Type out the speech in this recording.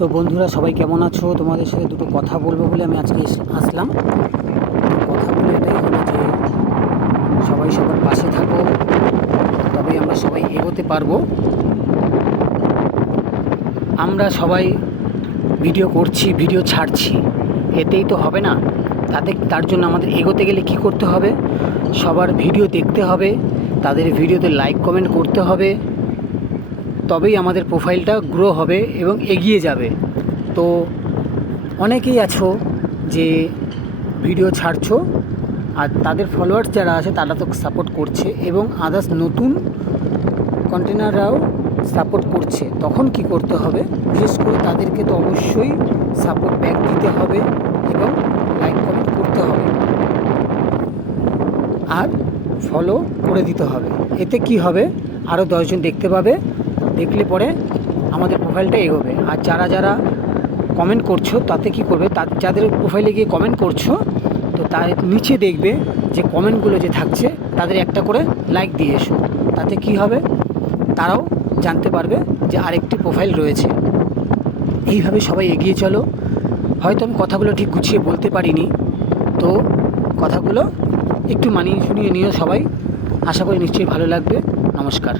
তো বন্ধুরা, সবাই কেমন আছো? তোমাদের সাথে দুটো কথা বলবো বলে আমি আজকে আসলাম। কথাগুলো এটাই হলো যে সবাই সবার পাশে থাকো, তবেই আমরা সবাই এগোতে পারবো। আমরা সবাই ভিডিও করছি, ভিডিও ছাড়ছি, এতেই তো হবে না। তার জন্য আমাদের এগোতে গেলে কি করতে হবে? সবার ভিডিও দেখতে হবে, তাদের ভিডিওতে লাইক কমেন্ট করতে হবে, তবেই আমাদের প্রোফাইলটা গ্রো হবে এবং এগিয়ে যাবে। তো অনেকেই আছো যে ভিডিও ছাড়ছো, আর তাদের ফলোয়ার্স যারা আছে তারা তো সাপোর্ট করছে এবং আদার্স নতুন কন্টেনাররাও সাপোর্ট করছে। তখন কি করতে হবে? বিশেষ করে তাদেরকে তো অবশ্যই সাপোর্ট ব্যাক দিতে হবে এবং লাইক কমেন্ট করতে হবে আর ফলো করে দিতে হবে। এতে কি হবে? আরও 10 জন দেখতে পাবে, দেখলে পরে আমাদের প্রোফাইলটা এগোবে। আর যারা যারা কমেন্ট করছো তাতে কি করবে, যাদের প্রোফাইলে গিয়ে কমেন্ট করছো তো তার নিচে দেখবে যে কমেন্টগুলো যে থাকছে তাদের একটা করে লাইক দিয়ে এসো। তাতে কি হবে? তারাও জানতে পারবে যে আরেকটি প্রোফাইল রয়েছে। এইভাবে সবাই এগিয়ে চলো। হয়তো আমি কথাগুলো ঠিক গুছিয়ে বলতে পারিনি, তো কথাগুলো একটু মানিয়ে শুনিয়ে নিও সবাই। আশা করি নিশ্চয়ই ভালো লাগবে। নমস্কার।